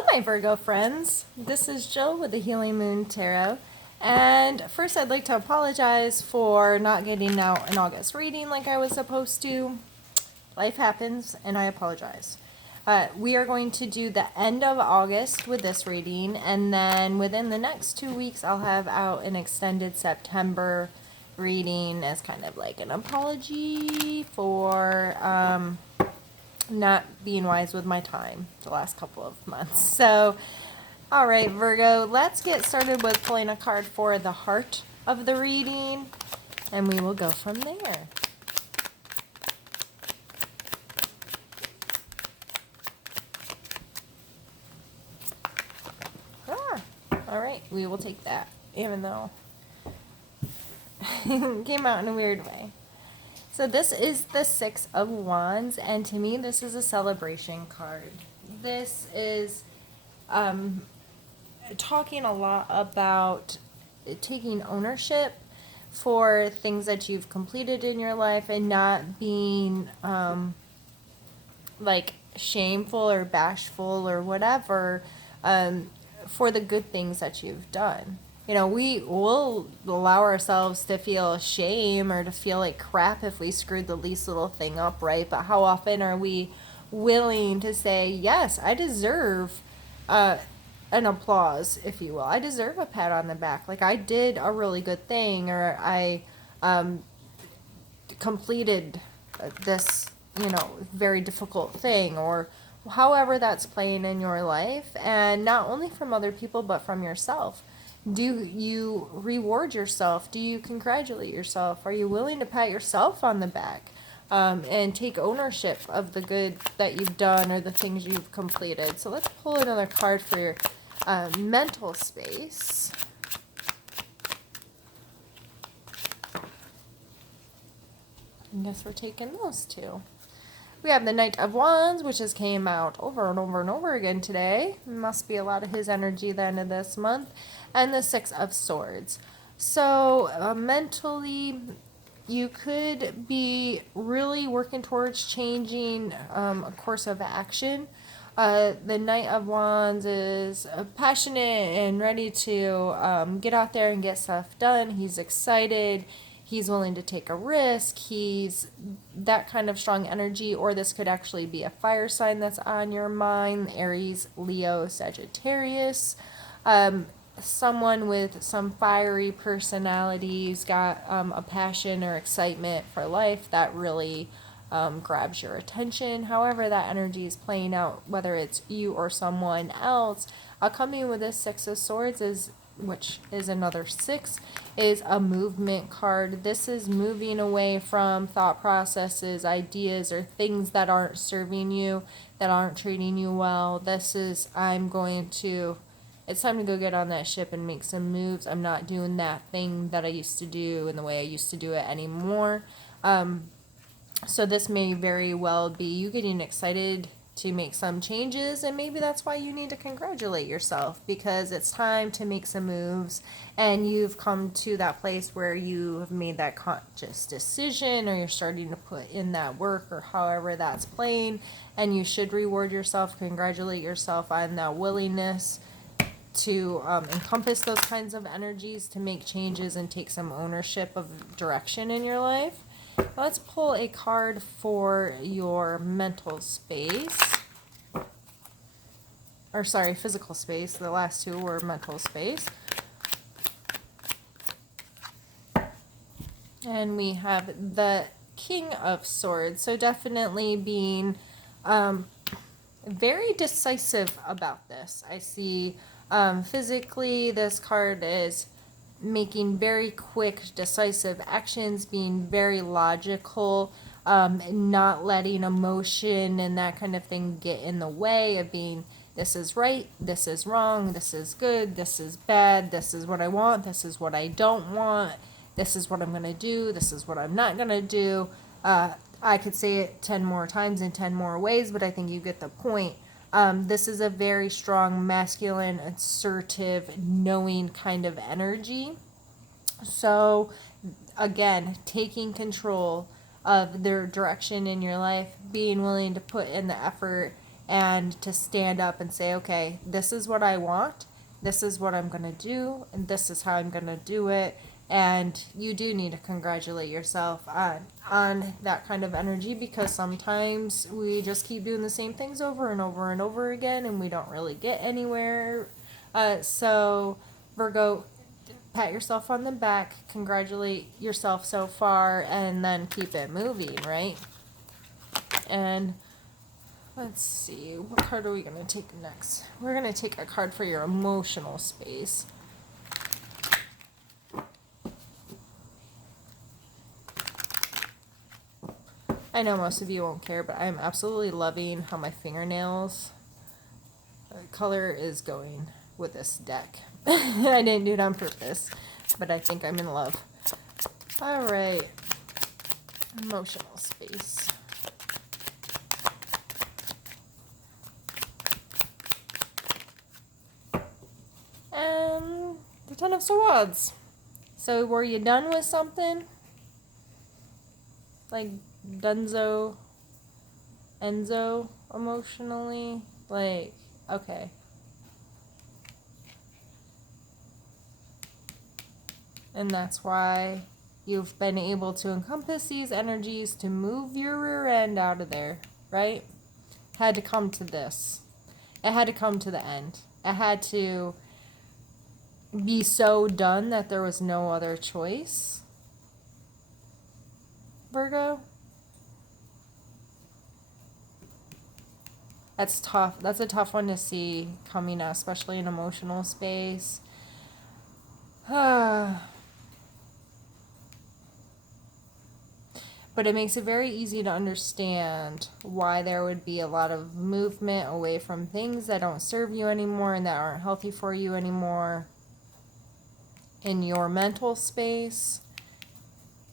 Hello, my Virgo friends. This is Jill with the Healing Moon Tarot. And first, I'd like to apologize for not getting out an August reading like I was supposed to. Life happens, and I apologize. We are going to do the end of August with this reading, and then within the next 2 weeks, I'll have out an extended September reading as kind of like an apology for not being wise with my time the last couple of months. So, all right, Virgo, let's get started with pulling a card for the heart of the reading, and we will go from there. All right, we will take that, even though it came out in a weird way. So this is the Six of Wands, and to me, this is a celebration card. This is talking a lot about taking ownership for things that you've completed in your life and not being like shameful or bashful or whatever for the good things that you've done. You know, we will allow ourselves to feel shame or to feel like crap if we screwed the least little thing up, right? But how often are we willing to say, yes, I deserve an applause, if you will. I deserve a pat on the back. Like, I did a really good thing, or I completed this, very difficult thing, or however that's playing in your life, and not only from other people, but from yourself. Do you reward yourself? Do you congratulate yourself? Are you willing to pat yourself on the back and take ownership of the good that you've done or the things you've completed? So let's pull another card for your mental space. I guess we're taking those two. We have the Knight of Wands, which has came out over and over and over again today. Must be a lot of his energy at the end of this month. And the Six of Swords. So mentally, you could be really working towards changing a course of action. The Knight of Wands is passionate and ready to get out there and get stuff done. He's excited. He's willing to take a risk. He's that kind of strong energy, or this could actually be a fire sign that's on your mind. Aries, Leo, Sagittarius. Someone with some fiery personality who's got a passion or excitement for life that really grabs your attention. However that energy is playing out, whether it's you or someone else. Coming with this Six of Swords which is another six, is a movement card. This is moving away from thought processes, ideas, or things that aren't serving you, that aren't treating you well. This is, it's time to go get on that ship and make some moves. I'm not doing that thing that I used to do in the way I used to do it anymore. So this may very well be you getting excited to make some changes, and maybe that's why you need to congratulate yourself, because it's time to make some moves and you've come to that place where you have made that conscious decision, or you're starting to put in that work, or however that's playing, and you should reward yourself, congratulate yourself on that willingness to encompass those kinds of energies, to make changes and take some ownership of direction in your life. Let's pull a card for your mental space. Or sorry, physical space. The last two were mental space. And we have the King of Swords. So definitely being very decisive about this. I see physically this card is making very quick, decisive actions, being very logical, not letting emotion and that kind of thing get in the way of being, this is right, this is wrong, this is good, this is bad, this is what I want, this is what I don't want, this is what I'm going to do, this is what I'm not going to do. I could say it 10 more times in 10 more ways, but I think you get the point. This is a very strong, masculine, assertive, knowing kind of energy. So, again, taking control of their direction in your life, being willing to put in the effort and to stand up and say, okay, this is what I want, this is what I'm going to do, and this is how I'm going to do it. And you do need to congratulate yourself on that kind of energy, because sometimes we just keep doing the same things over and over and over again and we don't really get anywhere. So Virgo, pat yourself on the back, congratulate yourself so far, and then keep it moving, right? And let's see, what card are we going to take next? We're going to take a card for your emotional space. I know most of you won't care, but I'm absolutely loving how my fingernails color is going with this deck. I didn't do it on purpose, but I think I'm in love. All right, emotional space. And the Ten of Swords. So were you done with something? Like Enzo emotionally? Like, okay. And that's why you've been able to encompass these energies to move your rear end out of there, right? Had to come to this. It had to come to the end. It had to be so done that there was no other choice. Virgo? That's tough. That's a tough one to see coming out, especially in emotional space. But it makes it very easy to understand why there would be a lot of movement away from things that don't serve you anymore and that aren't healthy for you anymore in your mental space,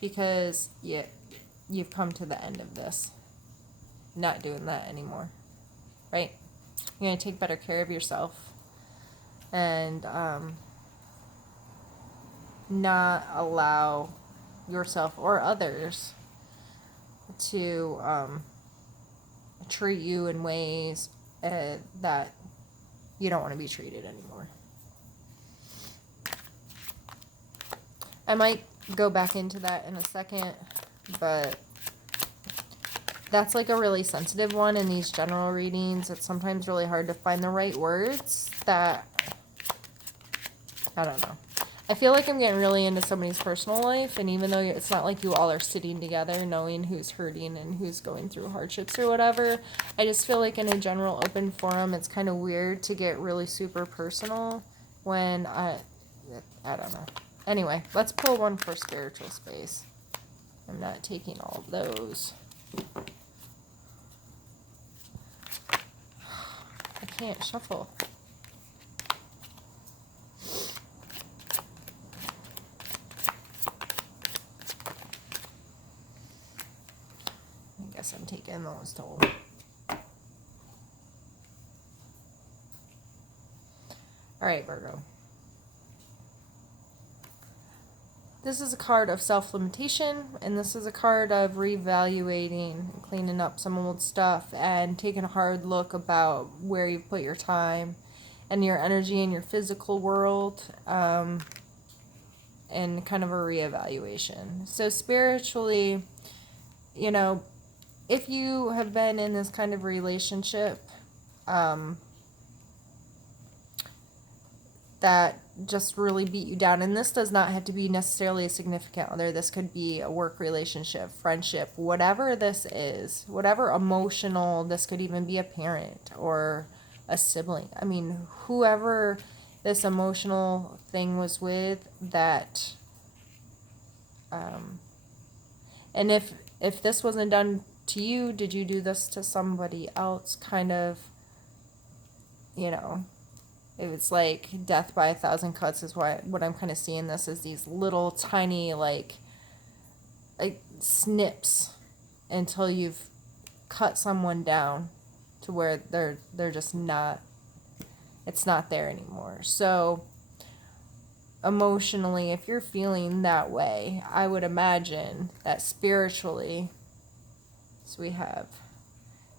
because you've come to the end of this. Not doing that anymore, right? You're going to take better care of yourself and not allow yourself or others to treat you in ways that you don't want to be treated anymore. I might go back into that in a second, but that's like a really sensitive one in these general readings. It's sometimes really hard to find the right words that, I don't know. I feel like I'm getting really into somebody's personal life, and even though it's not like you all are sitting together knowing who's hurting and who's going through hardships or whatever, I just feel like in a general open forum, it's kind of weird to get really super personal when I don't know. Anyway, let's pull one for spiritual space. I'm not taking all of those. I can't shuffle. I guess I'm taking those too. All right, Virgo. This is a card of self-limitation, and this is a card of reevaluating, cleaning up some old stuff, and taking a hard look about where you've put your time and your energy in your physical world, and kind of a reevaluation. So spiritually, you know, if you have been in this kind of relationship that just really beat you down, and this does not have to be necessarily a significant other, this could be a work relationship, friendship, whatever this is, whatever emotional, this could even be a parent or a sibling. I mean, whoever this emotional thing was with, that and if this wasn't done to you, did you do this to somebody else? Kind of, you know, it was like death by 1,000 cuts is what I'm kind of seeing this as, these little tiny like snips until you've cut someone down to where they're just not, it's not there anymore. So emotionally, if you're feeling that way, I would imagine that spiritually, so we have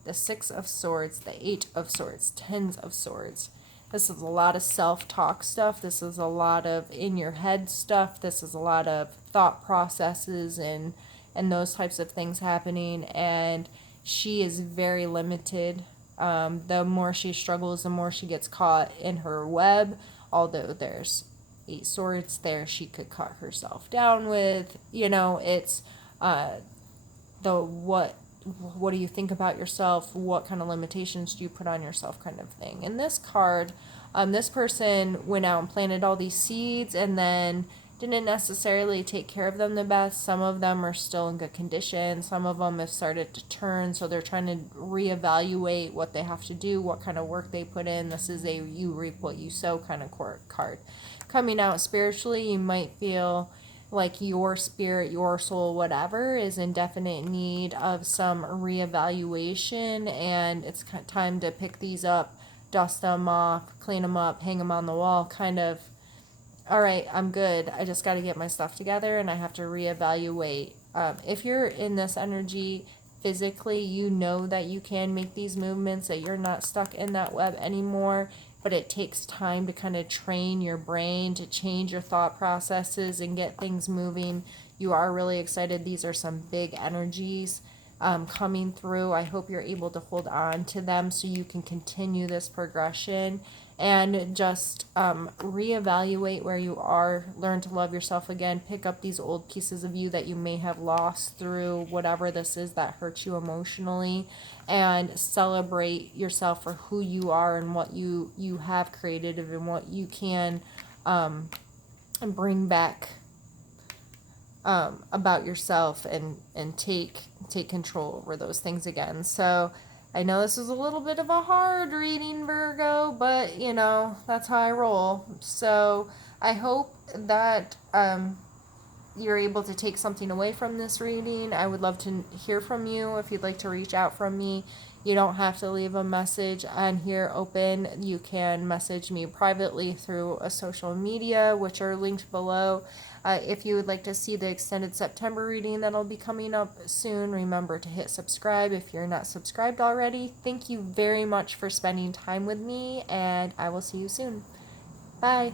the Six of Swords, the Eight of Swords, Tens of Swords. This is a lot of self-talk stuff. This is a lot of in your head stuff. This is a lot of thought processes and those types of things happening. And she is very limited. The more she struggles, the more she gets caught in her web. Although there's 8 swords there, she could cut herself down with. It's the what do you think about yourself? What kind of limitations do you put on yourself, kind of thing. And this card, this person went out and planted all these seeds and then didn't necessarily take care of them the best. Some of them are still in good condition. Some of them have started to turn, so they're trying to reevaluate what they have to do, what kind of work they put in. This is a you reap what you sow kind of card. Coming out spiritually, you might feel like your spirit, your soul, whatever, is in definite need of some reevaluation, and it's time to pick these up, dust them off, clean them up, hang them on the wall, kind of, all right, I'm good. I just got to get my stuff together and I have to reevaluate. If you're in this energy physically, you know that you can make these movements, that you're not stuck in that web anymore, but it takes time to kind of train your brain to change your thought processes and get things moving. You are really excited. These are some big energies coming through. I hope you're able to hold on to them so you can continue this progression and just reevaluate where you are, learn to love yourself again, pick up these old pieces of you that you may have lost through whatever this is that hurts you emotionally, and celebrate yourself for who you are and what you have created and what you can bring back about yourself and take control over those things again. So I know this is a little bit of a hard reading, Virgo, but that's how I roll. So I hope that you're able to take something away from this reading. I would love to hear from you. If you'd like to reach out from me, you don't have to leave a message on here open. You can message me privately through a social media, which are linked below. If you would like to see the extended September reading that'll be coming up soon, remember to hit subscribe if you're not subscribed already. Thank you very much for spending time with me, and I will see you soon. Bye.